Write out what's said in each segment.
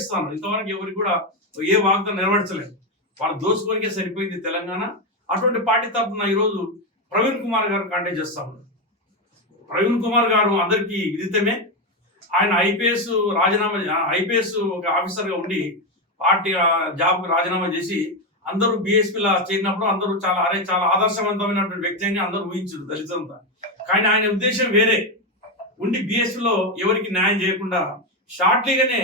ఇస్తాను. ఇంతవరకు ఎవరికి కూడా ఏ వాగ్దానం నెరవేర్చలేదు. వాళ్ళు దోచుకోనికే సరిపోయింది తెలంగాణ. అటువంటి పార్టీ తరఫున ఈరోజు ప్రవీణ్ కుమార్ గారు కాంటాక్ట్ చేస్తా ఉన్నారు. ప్రవీణ్ కుమార్ గారు అందరికీ విదితమే. ఆయన ఐపీఎస్ ఒక ఆఫీసర్గా ఉండి పార్టీ జాబ్కి రాజీనామా చేసి అందరూ బీఎస్పీలో చేరినప్పుడు అందరూ చాలా ఆదర్శవంతమైనటువంటి వ్యక్తి అని అందరూ ఊహించారు దళితులంతా. కానీ ఆయన ఉద్దేశం వేరే ఉండి బీఎస్పీలో ఎవరికి న్యాయం చేయకుండా షార్ట్లీగానే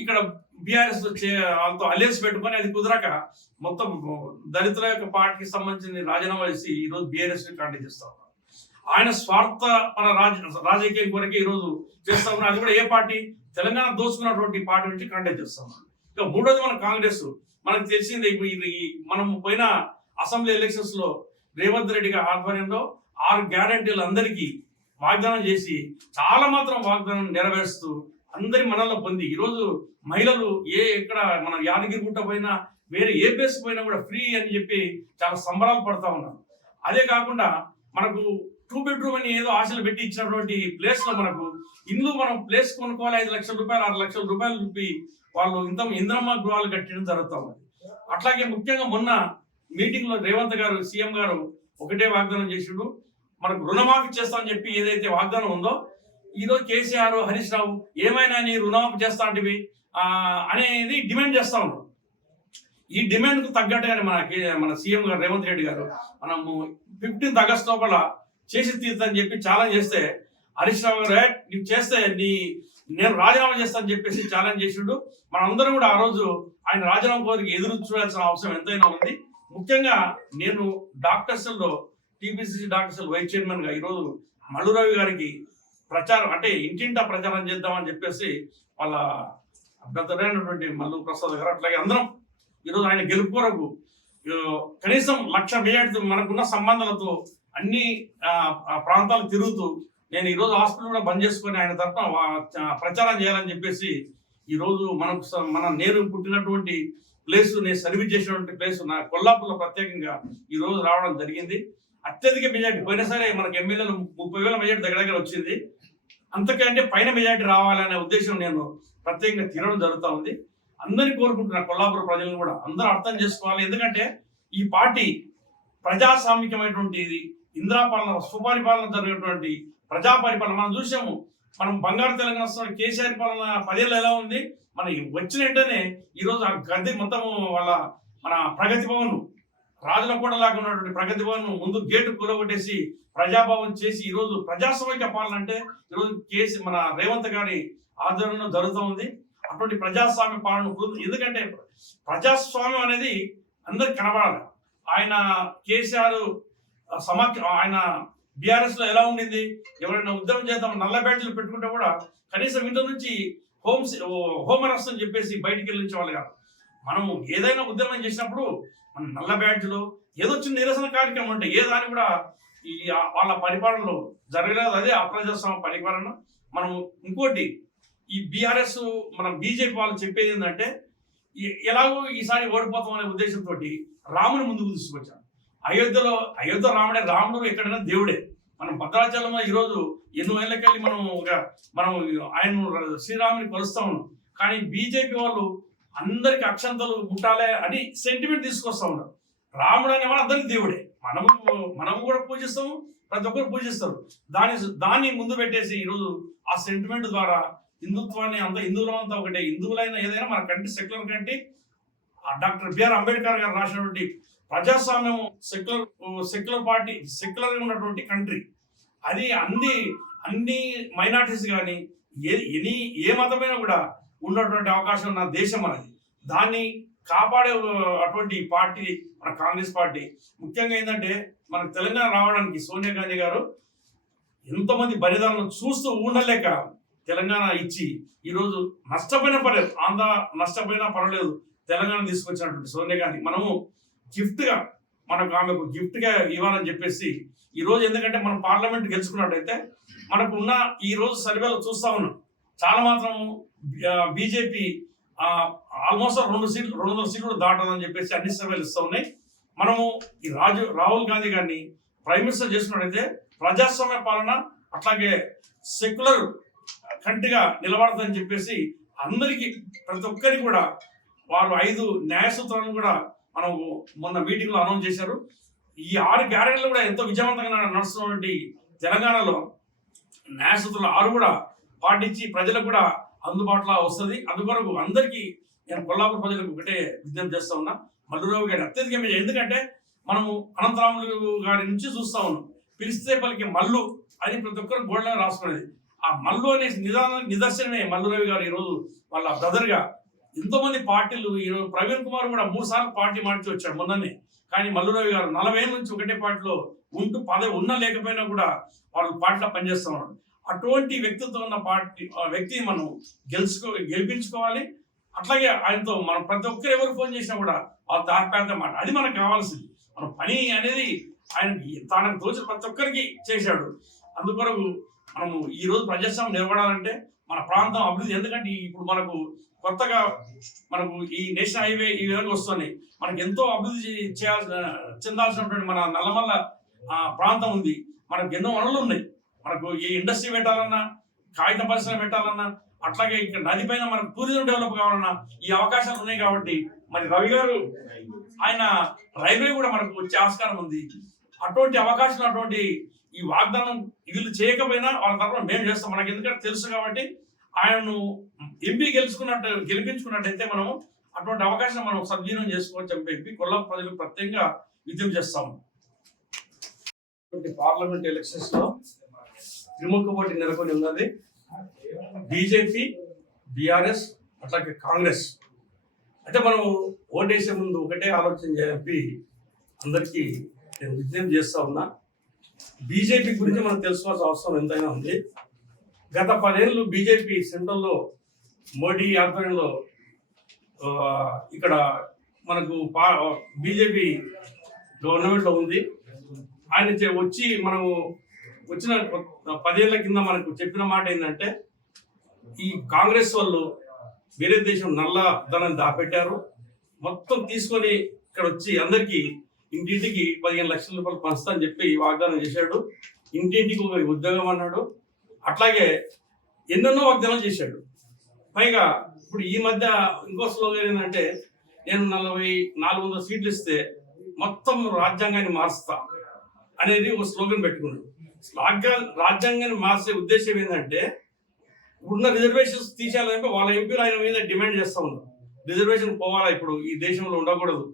ఇక్కడ బీఆర్ఎస్ వాళ్ళతో అలయన్స్ పెట్టుకొని అది కుదరక మొత్తం దళితుల యొక్క పార్టీకి సంబంధించిన రాజీనామా చేసి ఈరోజు బీఆర్ఎస్ కాంటాక్ట్ చేస్తా ఉన్నారు. ఆయన స్వార్థపర రాజకీయం కొరకే ఈరోజు చేస్తా ఉన్నారు. అది కూడా ఏ పార్టీ? తెలంగాణ దోచుకున్నటువంటి పార్టీ నుంచి కాంటాక్ట్ చేస్తా ఉన్నారు. ఇక మూడోది మన కాంగ్రెస్. మనకు తెలిసిందే, మనం పోయిన అసెంబ్లీ ఎలక్షన్స్ లో రేవంత్ రెడ్డి గారి ఆధ్వర్యంలో 6 గ్యారంటీలు అందరికీ వాగ్దానం చేసి చాలా మాత్రం వాగ్దానం నెరవేరుస్తూ అందరి మనల్లో పొంది ఈరోజు మహిళలు ఎక్కడ మన యాదగిరిగుట్ట పోయినా వేరే ఏ ప్లేస్ పోయినా కూడా ఫ్రీ అని చెప్పి చాలా సంబరాలు పడతా ఉన్నారు. అదే కాకుండా మనకు 2 బెడ్రూమ్ అని ఏదో ఆశలు పెట్టి ఇచ్చినటువంటి ప్లేస్ లో మనకు ఇల్లు మనం ప్లేస్ కొనుక్కోవాలి 5 లక్షల రూపాయలు 6 లక్షల రూపాయలు చూపి వాళ్ళు ఇంద్రమ్మ గృహాలు కట్టడం జరుగుతూ ఉంది. అట్లాగే ముఖ్యంగా మొన్న మీటింగ్ లో రేవంత్ గారు సీఎం గారు ఒకటే వాగ్దానం చేసిండు, మనకు రుణమాఫీ చేస్తామని చెప్పి ఏదైతే వాగ్దానం ఉందో ఈరోజు కేసీఆర్ హరీష్ రావు ఏమైనా నీ రుణమాఫీ చేస్తా అంటే అనేది డిమాండ్ చేస్తా ఉన్నారు. ఈ డిమాండ్ కు తగ్గట్టుగానే మన సీఎం గారు రేవంత్ రెడ్డి గారు మనము 15th ఆగస్టు లోపల చేసి తీరుతాని చెప్పి ఛాలెంజ్ చేస్తే హరీష్ రావు గారు నీకు చేస్తే నేను రాజీనామా చేస్తానని చెప్పేసి ఛాలెంజ్ చేసిండు. మనందరం కూడా ఆ రోజు ఆయన రాజీనామా కోరిక ఎదురు చూడాల్సిన అవసరం ఎంతైనా ఉంది. ముఖ్యంగా నేను డాక్టర్స్లో టీపీసీసీ డాక్టర్స్ వైస్ చైర్మన్ గా ఈరోజు మల్లు రవి గారికి ప్రచారం అంటే ఇంటింటా ప్రచారం చేద్దామని చెప్పేసి వాళ్ళ పెద్దరైనటువంటి మల్లు ప్రసాద్ గారు అట్లాగే అందరం ఈరోజు ఆయన గెలుపు కొరకు కనీసం 1,00,000 మెజార్టీ మనకున్న సంబంధాలతో అన్ని ప్రాంతాలు తిరుగుతూ నేను ఈరోజు హాస్పిటల్ కూడా బంద్ చేసుకొని ఆయన తరఫున ప్రచారం చేయాలని చెప్పేసి ఈరోజు నేను పుట్టినటువంటి ప్లేస్, నేను సర్వీస్ చేసినటువంటి ప్లేస్ నా కొల్లాపూర్లో ప్రత్యేకంగా ఈరోజు రావడం జరిగింది. అత్యధిక మెజార్టీ పోయినసారి మనకు ఎమ్మెల్యేలు 30,000 మెజార్టీ దగ్గర వచ్చింది. అంతకంటే పైన మెజార్టీ రావాలనే ఉద్దేశం నేను ప్రత్యేకంగా తిరగడం జరుగుతూ ఉంది. అందరినీ కోరుకుంటున్నా, కొల్లాపూర్ ప్రజలను కూడా అందరూ అర్థం చేసుకోవాలి. ఎందుకంటే ఈ పార్టీ ప్రజాస్వామికమైనటువంటిది, ఇంద్రాపాలన సుపరిపాలన జరిగినటువంటి ప్రజా పరిపాలన మనం చూసాము. మనం బంగారు తెలంగాణ కేసీఆర్ పాలన 10 ఏళ్ళు ఎలా ఉంది, మనం వచ్చిన వెంటనే ఈరోజు ఆ గద్దె మొత్తము మన ప్రగతి భవన్ రాజుల కూడా లాగా ఉన్నటువంటి ప్రగతి భవన్ ముందు గేటు కూలగొట్టేసి ప్రజాభవన్ చేసి ఈరోజు ప్రజాస్వామిక పాలన అంటే ఈరోజు మన రేవంత్ గారి ఆధ్వర్యంలో జరుగుతూ ఉంది. అటువంటి ప్రజాస్వామ్య పాలన ఎందుకంటే ప్రజాస్వామ్యం అనేది అందరికి కనబడాలి. ఆయన కేసీఆర్ ఆయన బీఆర్ఎస్ లో ఎలా ఉండింది, ఎవరైనా ఉద్యమం చేద్దాం నల్ల బ్యాడ్జీలు పెట్టుకుంటే కూడా కనీసం ఇంట్లో నుంచి హోమ్ అరెస్ట్ అని చెప్పేసి బయటికి వెళ్ళించే వాళ్ళు కాదు. మనము ఏదైనా ఉద్యమం చేసినప్పుడు మన నల్ల బ్యాడ్జ్లో ఏదో చిన్న నిరసన కార్యక్రమం ఉంటాయి, ఏ దాని కూడా వాళ్ళ పరిపాలనలో జరగలేదు. అదే అప్రజాస్వామ్య పరిపాలన. మనం ఇంకోటి ఈ బీఆర్ఎస్ మన బీజేపీ వాళ్ళు చెప్పేది ఏంటంటే ఎలాగో ఈసారి ఓడిపోతాం అనే ఉద్దేశంతో రాముని ముందుకు తీసుకొచ్చాం. అయోధ్య రాముడు ఎక్కడైనా దేవుడే. మనం భద్రాచలంలో ఈరోజు ఎన్నో ఏళ్ళకెళ్ళి మనం ఆయన శ్రీరాముని కొలుస్తా ఉన్నాం. కానీ బీజేపీ వాళ్ళు అందరికి అక్షంతలు ముట్టాలే అని సెంటిమెంట్ తీసుకొస్తా ఉన్నారు. రాముడు అనేవాడు అందరికి దేవుడే. మనము కూడా పూజిస్తాము, ప్రతి ఒక్కరు పూజిస్తారు. దాన్ని ముందు పెట్టేసి ఈరోజు ఆ సెంటిమెంట్ ద్వారా హిందుత్వాన్ని హిందువులం అంతా ఒకటే, హిందువులైన ఏదైనా మన country secular country. Doctor BR Ambedkar garu రాసినటువంటి ప్రజాస్వామ్యం సెక్యులర్ పార్టీ, సెక్యులర్ ఉన్నటువంటి కంట్రీ అది. అన్ని మైనారిటీస్ కానీ ఏ మతమైనా కూడా ఉన్నటువంటి అవకాశం ఉన్న దేశం అనేది. దాన్ని కాపాడే అటువంటి పార్టీ మన కాంగ్రెస్ పార్టీ. ముఖ్యంగా ఏంటంటే మనకు తెలంగాణ రావడానికి సోనియా గాంధీ గారు ఎంతోమంది బలిదానాలను చూస్తూ ఉండలేక తెలంగాణ ఇచ్చి ఈరోజు నష్టపోయినా పర్లేదు, ఆంధ్ర నష్టపోయినా పర్వాలేదు, తెలంగాణ తీసుకొచ్చినటువంటి సోనియా గాంధీ మనము ఆమెకు గిఫ్ట్గా ఇవ్వాలని చెప్పేసి ఈరోజు. ఎందుకంటే మనం పార్లమెంట్ గెలుచుకున్నట్టయితే మనకు ఉన్న ఈరోజు సర్వేలో చూస్తా ఉన్నాం చాలా మాత్రం బీజేపీ ఆల్మోస్ట్ 200 సీట్లు దాటదని చెప్పేసి అన్ని సర్వేలు ఇస్తూ ఉన్నాయి. మనము ఈ రాహుల్ గాంధీ గారిని ప్రైమ్ మినిస్టర్ చేసుకున్నట్టయితే ప్రజాస్వామ్య పాలన అట్లాగే సెక్యులర్ కంట్రీగా నిలబడదని చెప్పేసి అందరికీ ప్రతి ఒక్కరికి కూడా వారు 5 న్యాయ సూత్రాలను కూడా మనం మొన్న మీటింగ్ లో అనౌన్స్ చేశారు. ఈ 6 గ్యారెంటీలు కూడా ఎంతో విజయవంతంగా నడుస్తున్నటువంటి తెలంగాణలో న్యాయ సూత్రాలు 6 కూడా పాటించి ప్రజలకు కూడా అందుబాటులో వస్తుంది. అందుకొరకు అందరికీ నేను కొల్లాపూర్ ప్రజలకు ఒకటే విజ్ఞప్తి చేస్తా ఉన్నా, మల్లురావు గారి అత్యధికమైన, ఎందుకంటే మనము అనంతరాములు గారి నుంచి చూస్తా ఉన్నాం, పిలిస్తే పలికి మల్లు అని ప్రతి ఒక్కరు గోడలో రాసుకునేది. ఆ మల్లు అనే నిదర్శనమే మల్లురావు గారు ఈరోజు వాళ్ళ బ్రదర్గా ఎంతో మంది పార్టీలు. ఈరోజు ప్రవీణ్ కుమార్ కూడా 3 సార్లు పార్టీ మార్చి వచ్చాడు మొన్ననే. కానీ మల్లురావు గారు 40 ఏళ్ళ నుంచి ఒకటే పార్టీలో ఉంటూ పదవి ఉన్నా లేకపోయినా కూడా వాళ్ళు పార్టీలో పనిచేస్తూ ఉన్నారు. అటువంటి వ్యక్తిత్వం ఉన్న వ్యక్తిని మనం గెలిపించుకోవాలి. అట్లాగే ఆయనతో మనం ప్రతి ఒక్కరు ఎవరు ఫోన్ చేసినా కూడా వాళ్ళ తాపేత మాట, అది మనకు కావాల్సింది. మన పని అనేది ఆయనకి తనకు తోచిన ప్రతి ఒక్కరికి చేశాడు. అందుకొరకు మనము ఈ రోజు ప్రజాస్వామ్యం నిలబడాలంటే మన ప్రాంతం అభివృద్ధి, ఎందుకంటే ఇప్పుడు మనకు కొత్తగా మనకు ఈ నేషనల్ హైవే ఈ విధంగా వస్తున్నాయి. మనకు ఎంతో అభివృద్ధి చెందాల్సినటువంటి మన నల్లమల్ల ప్రాంతం ఉంది. మనకు ఎన్నో వనరులు ఉన్నాయి. మనకు ఈ ఇండస్ట్రీ పెట్టాలన్నా, కాగిత పరిశ్రమ పెట్టాలన్నా, అట్లాగే ఇక్కడ నది పైన మనకు టూరిజం డెవలప్ కావాలన్నా ఈ అవకాశాలు ఉన్నాయి. కాబట్టి మరి రవి గారు ఆయన రైల్వే కూడా మనకు వచ్చే ఆస్కారం ఉంది. అటువంటి అవకాశం, అటువంటి ఈ వాగ్దానం వీళ్ళు చేయకపోయినా వాళ్ళ తరఫున మేము చేస్తాం. మనకి ఎందుకంటే తెలుసు కాబట్టి ఆయనను ఎంపీ గెలిపించుకున్నట్టయితే మనము అటువంటి అవకాశం మనం సద్వినియోగం చేసుకోవచ్చు అని చెప్పి కొల్లాపూర్ ప్రజలకు ప్రత్యేకంగా విజ్ఞప్తి చేస్తాము. పార్లమెంట్ ఎలక్షన్స్ లో త్రిముఖ పోటీ నెలకొని ఉన్నది. బీజేపీ, బీఆర్ఎస్, అట్లాగే కాంగ్రెస్. అయితే మనం ఓటేసే ముందు ఒకటే ఆలోచన చెప్పి అందరికీ నేను విజ్ఞప్తి చేస్తా ఉన్నా. బీజేపీ గురించి మనం తెలుసుకోవాల్సిన అవసరం ఎంతైనా ఉంది. గత 10 ఏళ్ళు బీజేపీ సెంట్రల్లో మోడీ ఆధ్వర్యంలో ఇక్కడ మనకు బీజేపీ గవర్నమెంట్లో ఉంది. ఆయన వచ్చి మనము వచ్చిన 10 ఏళ్ల కింద మనకు చెప్పిన మాట ఏంటంటే, ఈ కాంగ్రెస్ వాళ్ళు వేరే దేశం నల్ల ధనం దాపెట్టారు, మొత్తం తీసుకొని ఇక్కడ వచ్చి అందరికీ ఇంటింటికి 15 లక్షల రూపాయలు పంచుతా అని చెప్పి వాగ్దానం చేశాడు. ఇంటింటికి ఒక ఉద్యోగం అన్నాడు. అట్లాగే ఎన్నెన్నో వాగ్దానాలు చేశాడు. పైగా ఇప్పుడు ఈ మధ్య ఇంకో స్లోగన్ ఏంటంటే, నేను 400 సీట్లు ఇస్తే మొత్తం రాజ్యాంగాన్ని మారుస్తా అనేది ఒక స్లోగన్ పెట్టుకున్నాడు. రాజ్యాంగాన్ని మార్చే ఉద్దేశం ఏంటంటే, ఉన్న రిజర్వేషన్స్ తీసేయాలంటే వాళ్ళ ఎంపీలు ఆయన మీద డిమాండ్ చేస్తూ ఉన్నారు. రిజర్వేషన్ పోవాలా, ఇప్పుడు ఈ దేశంలో ఉండకూడదు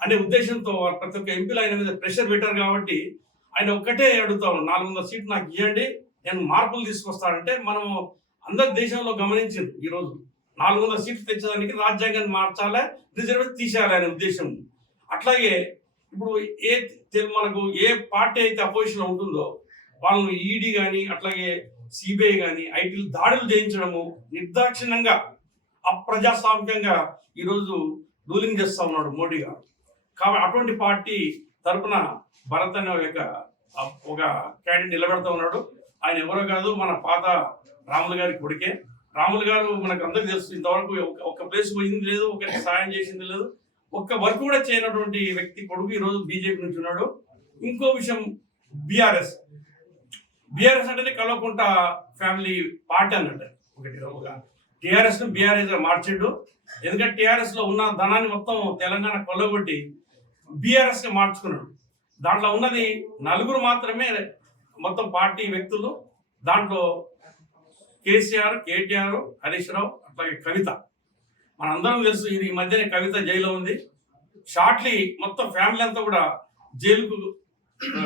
అనే ఉద్దేశంతో ప్రతి ఒక్క ఎంపీలు ఆయన మీద ప్రెషర్ పెట్టారు. కాబట్టి ఆయన ఒక్కటే అడుగుతా ఉన్నాడు, 400 సీట్లు నాకు ఇవ్వండి, నేను మార్పులు తీసుకొస్తానంటే. మనం అందరి దేశంలో గమనించారు ఈరోజు 400 సీట్లు తెచ్చడానికి రాజ్యాంగాన్ని మార్చాలి, రిజర్వేషన్ తీసేయాలి అనే ఉద్దేశం. అట్లాగే ఇప్పుడు మనకు ఏ పార్టీ అయితే అపోజిషన్ ఉంటుందో వాళ్ళను ఈడీ కానీ, అట్లాగే సిబిఐ కానీ ఐటీలు దాడులు చేయించడము, నిర్దాక్షిణ్యంగా అప్రజాస్వామికంగా ఈరోజు రూలింగ్ చేస్తూ ఉన్నాడు మోడీ గారు. కాబట్టి అటువంటి పార్టీ తరఫున భరత్ అనే ఒక క్యాండిడేట్ నిలబెడతా ఉన్నాడు. ఆయన ఎవరో కాదు, మన పాత రాములు గారి కొడుకే. రాములు గారు మనకు అందరికీ తెలుసు, ఇంతవరకు ఒక ప్లేస్ పోయింది లేదు, ఒకరికి సాయం చేసింది లేదు, ఒక్క వర్క్ కూడా చేయనటువంటి వ్యక్తి కొడుకు ఈరోజు బీజేపీ నుంచి ఉన్నాడు. ఇంకో విషయం, బీఆర్ఎస్ అంటేనే కల్వకుంట ఫ్యామిలీ పార్టీ అన్నట్టు. ఒక టీఆర్ఎస్ ను బీఆర్ఎస్ గా మార్చిండు. ఎందుకంటే టీఆర్ఎస్ లో ఉన్న ధనాన్ని మొత్తం తెలంగాణ కొల్లగొట్టి బీఆర్ఎస్ గా మార్చుకున్నాడు. దాంట్లో ఉన్నది 4 మాత్రమే మొత్తం పార్టీ వ్యక్తులు. దాంట్లో కేసీఆర్, కేటీఆర్, హరీష్ రావు, అట్లాగే కవిత. మనందరం తెలుసు, ఈ మధ్యనే కవిత జైల్లో ఉంది. షార్ట్లీ మొత్తం ఫ్యామిలీ అంతా కూడా జైలుకు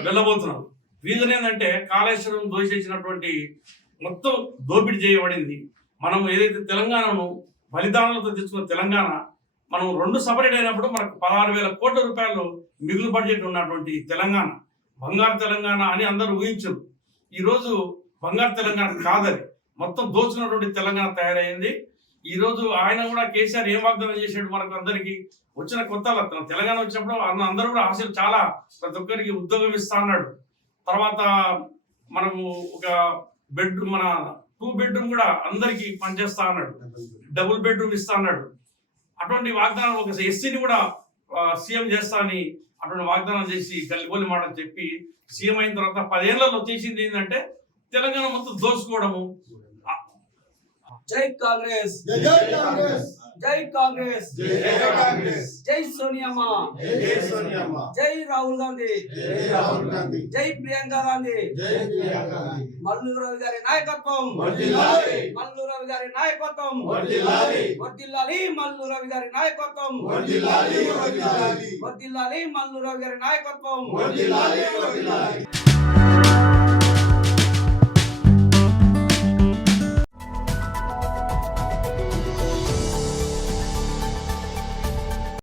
వెళ్ళబోతున్నారు. రీజన్ ఏంటంటే, కాళేశ్వరం దోషించినటువంటి మొత్తం దోపిడీ చేయబడింది. మనం ఏదైతే తెలంగాణను బలిదానాలతో తెచ్చుకున్న తెలంగాణ, మనం 2 సపరేట్ అయినప్పుడు మనకు 16,000 కోట్ల రూపాయలు మిగులు బడ్జెట్ ఉన్నటువంటి తెలంగాణ బంగారు తెలంగాణ అని అందరూ ఊహించరు. ఈరోజు బంగారు తెలంగాణ కాదని మొత్తం దోచుకున్నటువంటి తెలంగాణ తయారైంది. ఈరోజు ఆయన కూడా కేసీఆర్ ఏం వాగ్దానం చేశాడు మనకు అందరికీ, వచ్చిన కొత్త తెలంగాణ వచ్చినప్పుడు అందరూ కూడా ఆశలు చాలా, ప్రతి ఒక్కరికి ఉద్యోగం ఇస్తా అన్నాడు. తర్వాత మనము ఒక బెడ్రూమ్, మన 2 బెడ్రూమ్ కూడా అందరికి పనిచేస్తా అన్నాడు, డబుల్ బెడ్రూమ్ ఇస్తా అన్నాడు. అటువంటి వాగ్దానం, ఒక ఎస్సీని కూడా సీఎం చేస్తా అని అటువంటి వాగ్దానం చేసి గల్లిబోలి మాట చెప్పి సీఎం అయిన తర్వాత 10 ఏళ్లలో చేసింది ఏంటంటే తెలంగాణ మొత్తం దోచుకోవడము. జై కాంగ్రెస్, జై జై కాంగ్రెస్, జై కాంగ్రెస్, జై జై కాంగ్రెస్, జై సోనియమ్మ, జై జై సోనియమ్మ, జై రాహుల్ గాంధీ, జై రాహుల్ గాంధీ, జై ప్రియాంక గాంధీ, జై ప్రియాంక గాంధీ. మల్లు రవి గారి నాయకత్వం, వర్ధిల్లాలి, మల్లు రవి గారి నాయకత్వం, వర్ధిల్లాలి, వర్ధిల్లాలి మల్లు రవి గారి నాయకత్వం, వర్ధిల్లాలి, వర్ధిల్లాలి, వర్ధిల్లాలి మల్లు రవి గారి నాయకత్వం. వర్ధిల్లాలి, వర్ధిల్లాలి.